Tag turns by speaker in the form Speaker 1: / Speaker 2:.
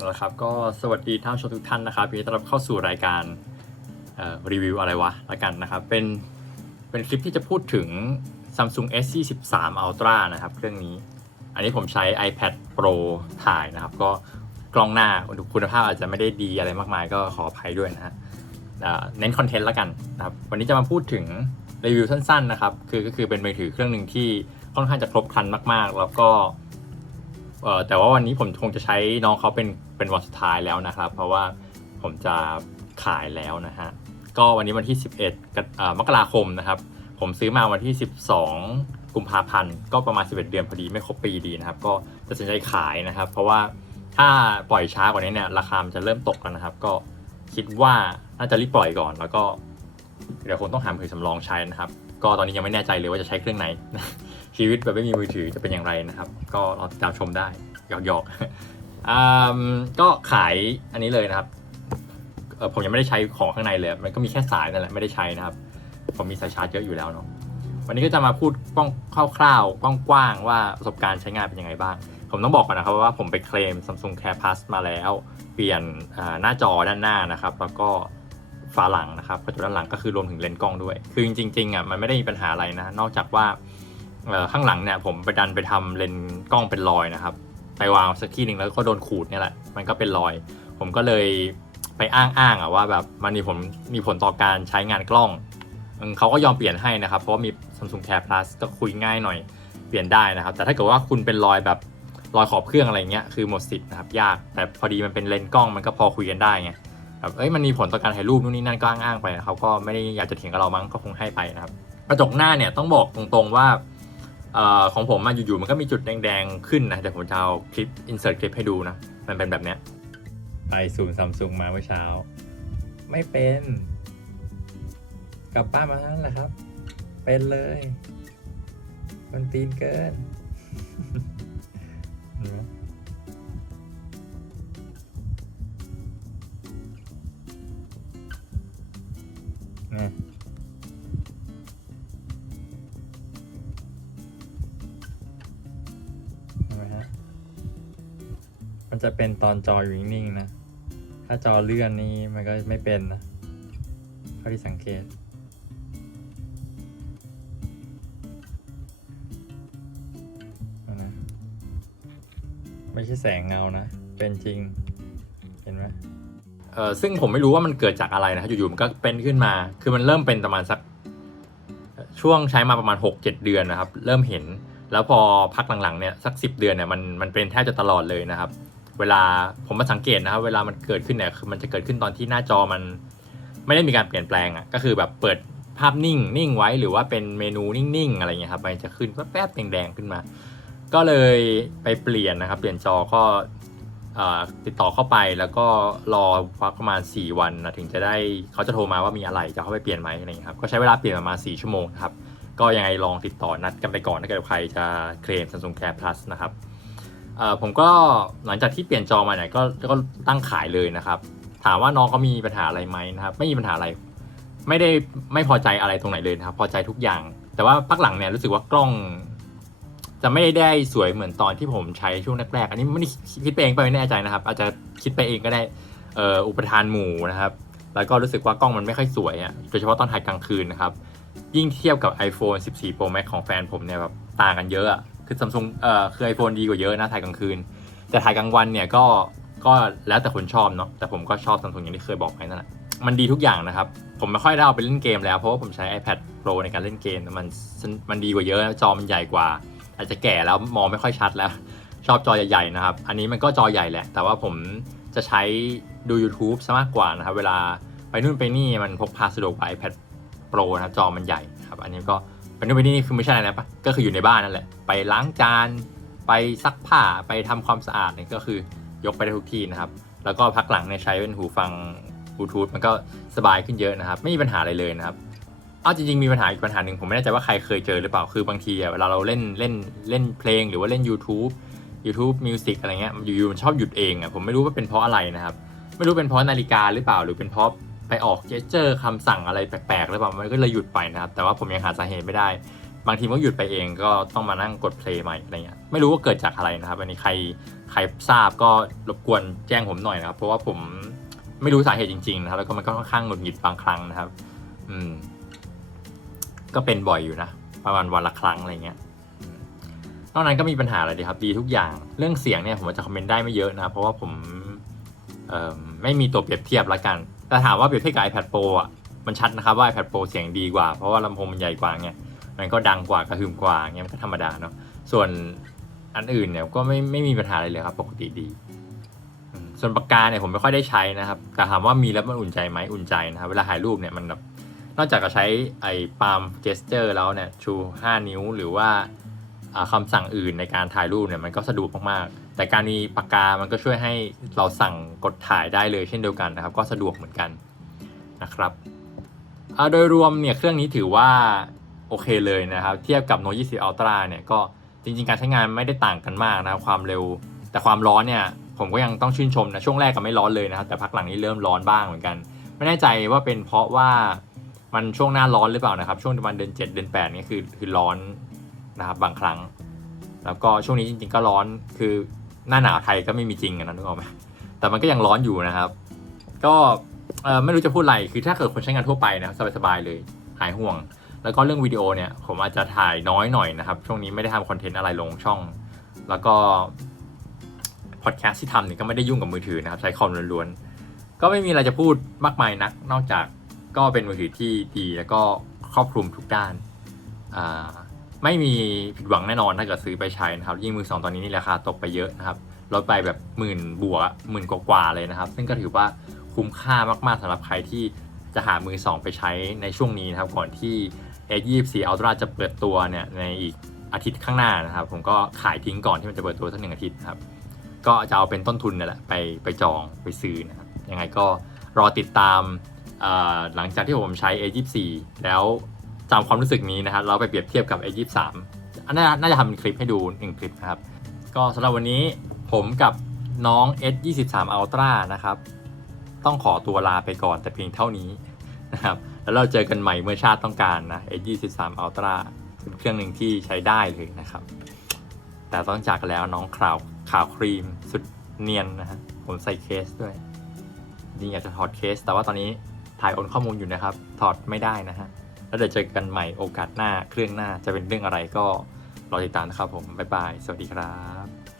Speaker 1: เอาละครับก็สวัสดีท่านผู้ชมทุกท่านนะครับยินดีต้อนรับเข้าสู่รายการรีวิวอะไรวะละกันนะครับเป็นเป็นคลิปที่จะพูดถึง Samsung S23 Ultra นะครับเครื่องนี้ อันนี้ผมใช้ iPad Pro ถ่ายนะครับ ก็กล้องหน้าคุณภาพอาจจะไม่ได้ดีอะไรมากมาย ก็ขออภัยด้วยนะฮะเน้นคอนเทนต์ละกันนะครับวันนี้จะมาพูดถึงรีวิวสั้นๆนะครับคือก็คือเป็นมือถือเครื่องหนึ่งที่ค่อนข้างจะครบครันมากๆ แล้วก็ เอ่อแต่ว่าวันนี้ผมคงจะใช้น้องเขาเป็นเป็นวันสุดท้ายแล้วนะครับ เพราะว่าผมจะขายแล้วนะฮะก็วันนี้วันที่ 11กรเอ่อมกราคมนะครับ ผมซื้อมาวันที่ 12 กุมภาพันธ์ก็ประมาณ 11 เดือนพอดีไม่ครบปีดีนะครับ ก็ตัดสินใจขายนะครับ เพราะว่าถ้าปล่อยช้ากว่านี้เนี่ยราคามันจะเริ่มตกแล้วนะครับ ก็คิดว่าน่าจะรีบปล่อยก่อน แล้วก็เดี๋ยวคงต้องหามือสำรองใช้นะครับ ก็ตอนนี้ยังไม่แน่ใจเลยว่าจะใช้เครื่องไหน ชีวิตแบบไม่มีมือถือจะเป็นอย่างไรนะครับ ก็รอติดตามชมได้หยอกๆอืมก็ขายอันนี้เลยนะครับเออผมยังไม่ได้ใช้ของข้างในเลย มันก็มีแค่สายนั่นแหละไม่ได้ใช้นะครับ ผมมีสายชาร์จเยอะอยู่แล้วเนาะวันนี้ก็จะมาพูดป้องคร่าวๆกว้างๆว่าประสบการณ์ใช้งานเป็นยังไงบ้าง ผมต้องบอกก่อนนะครับว่าผมไปเคลม Samsung Care Plus มาแล้ว เปลี่ยนหน้าจอด้านหน้านะครับ แล้วก็ฝาหลังนะครับกระจกด้านหลังก็คือรวมถึงเลนส์กล้องด้วย คือจริงๆอะมันไม่ได้มีปัญหาอะไรนะ นอกจากว่า ข้างหลังเนี่ยผมไปดันไปทำเลนกล้องเป็นรอยนะครับ ไปวางสักที่หนึ่งแล้วก็โดนขูดเนี่ยแหละมันก็เป็นรอย ผมก็เลยไปอ้างอ้างอะว่าแบบมันมีผลมีผลต่อการใช้งานกล้องเขาก็ยอมเปลี่ยนให้นะครับ เพราะว่ามี Samsung Care Plus ก็คุยง่ายหน่อยเปลี่ยนได้นะครับ แต่ถ้าเกิดว่าคุณเป็นรอยแบบรอยขอบเครื่องอะไรเงี้ยคือหมดสิทธิ์นะครับยากแต่พอดีมันเป็นเลนกล้องมันก็พอคุยกันได้ไงแบบเอ้ยมันมีผลต่อการถ่ายรูปนู่นนี่นั่นก็อ้างๆไปเขาก็ไม่ได้อยากจะเถียงกับเรามั้งก็คงให้ไปนะครับกระจกหน้าเนี่ยต้องบอกตรงๆว่า ออของผมมาอยู่ๆมันก็มีจุดแดงๆขึ้นนะเดี๋ยวผมจะเอาคลิป insert คลิปให้ดูนะ มันเป็นแบบเนี้ยไปศูนซัมซุงมาเมื่อเช้า ไม่เป็น กลับบ้านมาเท่านั้นแหละครับ เป็นเลย มันตีนเกินเห็นไมันจะเป็นตอนจออยู่นิ่งๆนะ ถ้าจอเลื่อนนี่มันก็ไม่เป็นนะเท่าที่สังเกต ไม่ใช่แสงเงานะ เป็นจริง เห็นไหมเออซึ่งผมไม่รู้ว่ามันเกิดจากอะไรนะอยู่ๆมันก็เป็นขึ้นมา คือมันเริ่มเป็นประมาณสัก ช่วงใช้มาประมาณ 6-7 เดือนนะครับ เริ่มเห็นแล้วพอพักหลังๆเนี่ยสัก 10 เดือนเนี่ยมันมันเป็นแทบจะตลอดเลยนะครับ เวลาผมมาสังเกตนะครับเวลามันเกิดขึ้นเนี่ยคือมันจะเกิดขึ้นตอนที่หน้าจอมัน ไม่ได้มีการเปลี่ยนแปลงอะก็คือแบบเปิดภาพนิ่งนิ่งไว้หรือว่าเป็นเมนูนิ่งๆอะไรเงี้ยครับมันจะขึ้นแป๊บๆแดงๆขึ้นมา ก็เลยไปเปลี่ยนนะครับ เปลี่ยนจอก็ติดต่อเข้าไปแล้วก็รอพักประมาณ 4 วันนะถึงจะได้เขาจะโทรมาว่ามีอะไรจะเข้าไปเปลี่ยนไหมอะไรเงี้ยครับก็ใช้เวลาเปลี่ยนประมาณ 4 ชั่วโมงนะครับก็ยังไงลองติดต่อนัดกันไปก่อนถ้าเกิดใครจะเคลม Samsung Care Plus นะครับ ผมก็หลังจากที่เปลี่ยนจอมาเนี่ยก็ก็ตั้งขายเลยนะครับ ถามว่าน้องเขามีปัญหาอะไรไหมนะครับ ไม่มีปัญหาอะไร ไม่ได้ไม่พอใจอะไรตรงไหนเลยนะครับ พอใจทุกอย่าง แต่ว่าพักหลังเนี่ยรู้สึกว่ากล้อง จะไม่ได้สวยเหมือนตอนที่ผมใช้ช่วงแรกๆอันนี้ไม่ได้คิดไปเองไปไม่แน่ใจนะครับ อาจจะคิดไปเองก็ได้เอ,อ,อุปทานหมู่นะครับ แล้วก็รู้สึกว่ากล้องมันไม่ค่อยสวยอะโดยเฉพาะตอนถ่ายกลางคืนนะครับยิ่งเทียบกับ iPhone 14 Pro Max ของแฟนผมเนี่ยแบบต่างกันเยอะ คือ Samsung เอ่อคือ iPhone ดีกว่าเยอะนะถ่ายกลางคืน แต่ถ่ายกลางวันเนี่ยก็ก็แล้วแต่คนชอบเนาะแต่ผมก็ชอบ Samsung อย่างที่เคยบอกไปนั่นแหละมันดีทุกอย่างนะครับ ผมไม่ค่อยได้เอาไปเล่นเกมแล้วเพราะว่าผมใช้ iPad Pro ในการเล่นเกมมันมันดีกว่าเยอะนะจอมันใหญ่กว่า อาจจะแก่แล้วมองไม่ค่อยชัดแล้ว ชอบจอใหญ่ๆนะครับ อันนี้มันก็จอใหญ่แหละ แต่ว่าผมจะใช้ดู YouTube ซะมากกว่านะครับ เวลาไปนู่นไปนี่มันพกพาสะดวกกว่า iPad Pro นะครับจอมันใหญ่ครับ อันนี้ก็ ไปนู่นไปนี่คือไม่ใช่อะไรนะปะก็คืออยู่ในบ้านนั่นแหละ ไปล้างจาน ไปซักผ้า ไปทำความสะอาดเนี่ยก็คือยกไปได้ทุกที่นะครับ แล้วก็พักหลังเนี่ยใช้เป็นหูฟังบลูทูธมันก็สบายขึ้นเยอะนะครับ ไม่มีปัญหาอะไรเลยนะครับ เอาจริงๆมีปัญหาอีกปัญหาหนึ่งผมไม่แน่ใจว่าใครเคยเจอหรือเปล่า คือบางทีเวลาเราเล่นเล่นเล่นเพลงหรือว่าเล่น YouTube YouTube Music อะไรเงี้ยอยู่ๆมันชอบหยุดเองอะผมไม่รู้ว่าเป็นเพราะอะไรนะครับ ไม่รู้เป็นเพราะนาฬิกาหรือเปล่าหรือเป็นเพราะ ไปออกเจสเจอร์คำสั่งอะไรแปลกๆหรือเปล่ามันก็เลยหยุดไปนะครับแต่ว่าผมยังหาสาเหตุไม่ได้ บางทีมันก็หยุดไปเองก็ต้องมานั่งกดเพลย์ใหม่อะไรเงี้ยไม่รู้ว่าเกิดจากอะไรนะครับอันนี้ใครใครทราบก็รบกวนแจ้งผมหน่อยนะครับ เพราะว่าผมไม่รู้สาเหตุจริงๆนะครับแล้วก็มันก็ค่อนข้างหงุดหงิดบางครั้งนะครับ อืม ก็เป็นบ่อยอยู่นะประมาณวันละครั้งอะไรเงี้ยอืมนอกนั้นก็มีปัญหาอะไรดีครับ ดีทุกอย่างเรื่องเสียงเนี่ยผมจจะคอมเมนต์ได้ไม่เยอะนะ เพราะว่าผมเอ่อไม่มีตัวเปรียบเทียบละกัน แต่ถามว่าเปรียบเทียบกับ iPad Pro อะมันชัดนะครับว่า iPad Pro เสียงดีกว่า เพราะว่าลำโพงมันใหญ่กว่าเงี้ยมันก็ดังกว่ากระหึ่มกว่าเงี้ยมันก็ธรรมดาเนาะส่วนอันอื่นเนี่ยก็ไม่ไม่มีปัญหาอะไรเลยครับ ปกติดี ส่วนปากกาเนี่ยผมไม่ค่อยได้ใช้นะครับ แต่ถามว่ามีแล้วมันอุ่นใจไหมอุ่นใจนะครับ เวลาถ่ายรูปเนี่ยมันแบบนอกจากจะใช้ไอ้ปาล์มเจสเจอร์แล้วเนี่ยชู 5 นิ้วหรือว่าอ่าคำสั่งอื่นในการถ่ายรูปเนี่ยมันก็สะดวกมากๆ แต่การมีปากกามันก็ช่วยให้เราสั่งกดถ่ายได้เลยเช่นเดียวกันนะครับ ก็สะดวกเหมือนกันนะครับโดยรวมเนี่ยเครื่องนี้ถือว่าโอเคเลยนะครับ เทียบกับ Note 20 Ultra เนี่ยก็จริง ๆ การใช้งานไม่ได้ต่างกันมากนะครับความเร็ว แต่ความร้อนเนี่ยผมก็ยังต้องชื่นชมนะช่วงแรกก็ไม่ร้อนเลยนะครับ แต่พักหลังนี้เริ่มร้อนบ้างเหมือนกัน ไม่แน่ใจว่าเป็นเพราะว่ามันช่วงหน้าร้อนหรือเปล่านะครับ ช่วงประมาณเดือน7เดือน8นี่คือคือร้อนนะครับบางครั้ง แล้วก็ช่วงนี้จริง ๆ ก็ร้อนคือ หน้าหนาวไทยก็ไม่มีจริงนะนึกออกไหมแต่มันก็ยังร้อนอยู่นะครับ ก็ไม่รู้จะพูดอะไรคือถ้าเกิดคนใช้งานทั่วไปนะครับสบายๆเลยหายห่วง แล้วก็เรื่องวิดีโอเนี่ยผมอาจจะถ่ายน้อยหน่อยนะครับ ช่วงนี้ไม่ได้ทำคอนเทนต์อะไรลงช่อง แล้วก็พอดแคสต์ที่ทำเนี่ยก็ไม่ได้ยุ่งกับมือถือนะครับ ใช้คอมล้วนๆก็ไม่มีอะไรจะพูดมากมายนัก นอกจากก็เป็นมือถือที่ดีแล้วก็ครอบคลุมทุกด้านอ่า ไม่มีผิดหวังแน่นอนถ้าเกิดซื้อไปใช้นะครับ ยิ่งมือสองตอนนี้นี่ราคาตกไปเยอะนะครับลดไปแบบหมื่นบวกหมื่นกว่าๆเลยนะครับ ซึ่งก็ถือว่าคุ้มค่ามากๆสำหรับใครที่จะหามือสองไปใช้ในช่วงนี้นะครับ ก่อนที่ A24 Ultra จะเปิดตัวเนี่ยในอีกอาทิตย์ข้างหน้านะครับ ผมก็ขายทิ้งก่อนที่มันจะเปิดตัวสักหนึ่งอาทิตย์ครับก็จะเอาเป็นต้นทุนนั่แหละไปไปจองไปซื้อนะครับยังไงก็รอติดตามหลังจากที่ผมใช้ A24 แล้ว จำความรู้สึกนี้นะครับเราไปเปรียบเทียบกับ A23 อันน่าน่าจะทำเป็นคลิปให้ดูหนึ่งคลิปนะครับ ก็สำหรับวันนี้ผมกับน้อง S23 Ultra นะครับ ต้องขอตัวลาไปก่อนแต่เพียงเท่านี้นะครับ แล้วเราเจอกันใหม่เมื่อชาติต้องการนะ S23 Ultra เป็นเครื่องหนึ่งที่ใช้ได้เลยนะครับ แต่ต้องจากกันแล้วน้องข่าวข่าวครีมสุดเนียนนะฮะผมใส่เคสด้วยจริงอยากจะถอดเคส แต่ว่าตอนนี้ถ่ายโอนข้อมูลอยู่นะครับ ถอดไม่ได้นะฮะ แล้วเดี๋ยวเจอกันใหม่โอกาสหน้าเครื่องหน้าจะเป็นเรื่องอะไรก็รอติดตามนะครับผม บ๊ายบาย สวัสดีครับ